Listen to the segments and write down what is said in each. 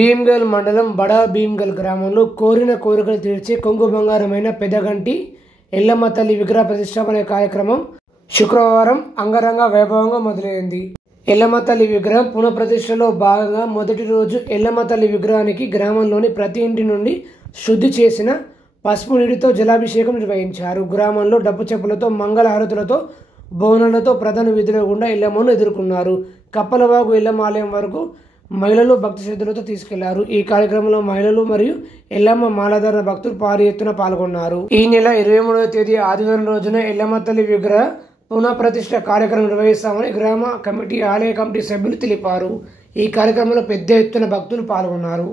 భీమ్గల్ మండలం బడా భీమ్గల్ గ్రామంలో కోరిన కోరికలు తీర్చే కొంగు బంగారమైన పెదగంటి ఎల్లమ్మ తల్లి విగ్రహ ప్రతిష్టాపన కార్యక్రమం శుక్రవారం అంగరంగ వైభవంగా మొదలైంది. ఎల్లమ్మ తల్లి విగ్రహం పునఃప్రతిష్టలో భాగంగా మొదటి రోజు ఎల్లమ్మ తల్లి విగ్రహానికి గ్రామంలోని ప్రతి ఇంటి నుండి శుద్ధి చేసిన పసుపు నీటితో జలాభిషేకం నిర్వహించారు. గ్రామంలో డప్పు చెప్పులతో మంగళ హారతులతో బోనాలతో ప్రధాన వీధుల గుండా ఎల్లమ్మను ఎదుర్కొన్నారు. కప్పలవాగు ఎల్లమ్మ ఆలయం వరకు మహిళలు భక్తి శ్రద్ధలతో తీసుకెళ్లారు. ఈ కార్యక్రమంలో మహిళలు మరియు ఎల్లమ్మ మాలధారణ భక్తులు భారీ ఎత్తున పాల్గొన్నారు. ఈ నెల 23వ తేదీ ఆదివారం రోజున ఎల్లమ్మ తల్లి విగ్రహ పునఃప్రతిష్ఠ కార్యక్రమం నిర్వహిస్తామని గ్రామ కమిటీ ఆలయ కమిటీ సభ్యులు తెలిపారు. ఈ కార్యక్రమంలో పెద్ద ఎత్తున భక్తులు పాల్గొన్నారు.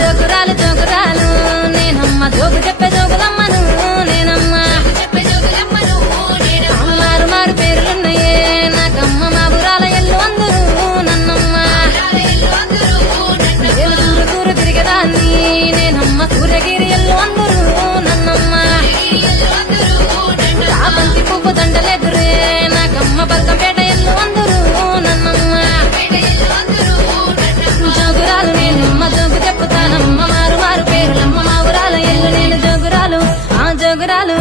జోగురాలు జోగురాలు నేనమ్మ జోగు చెప్పే జోగులమ్మను నేనమ్మ మారు మారు పేర్లున్నాయే నాకమ్మ మా బురాల ఎల్లు అందరూ నన్నమ్మ సూరు సూరు తిరిగేదాన్ని నేనమ్మ సూర్యగిరి ఎల్లు అందరూ నన్నమ్మ కాబంతి పువ్వు దండలెదురే నాకమ్మ బల్కంపేట ఎల్లు అందరూ నన్నమ్మ జోగురాలు నేనమ్మ జోగు చెప్పుతానమ్మ మారు మారు పేరులమ్మ మా ఊరాల ఎల్లు నేను జోగురాలు ఆ జోగురాలు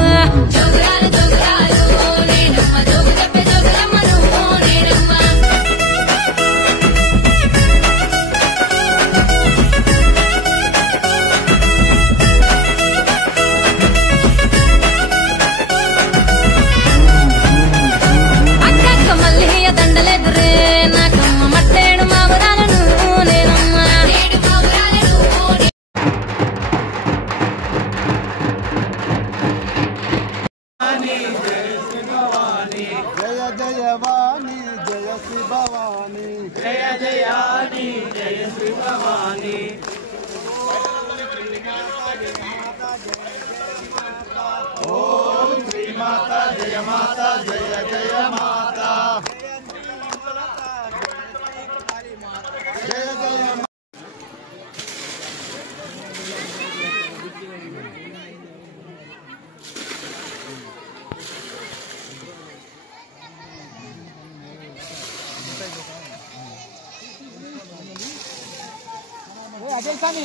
జోగురాలు జోగురాలు నేనమ్మ జోగు చెప్పే జోగులమ్మను నేనమ్మ అక్కక్క మల్లియ దండలెదురే నాకమ్మ మట్టేడు మా ఊరాలను నేనమ్మ జయ జయ వాణి జయ శ్రీ భవాని జయ జయాని జయ శ్రీ భవాని ఓం శ్రీ మాత జయ మాత జయ జయ మాత జయ జయ అజయ్ సాని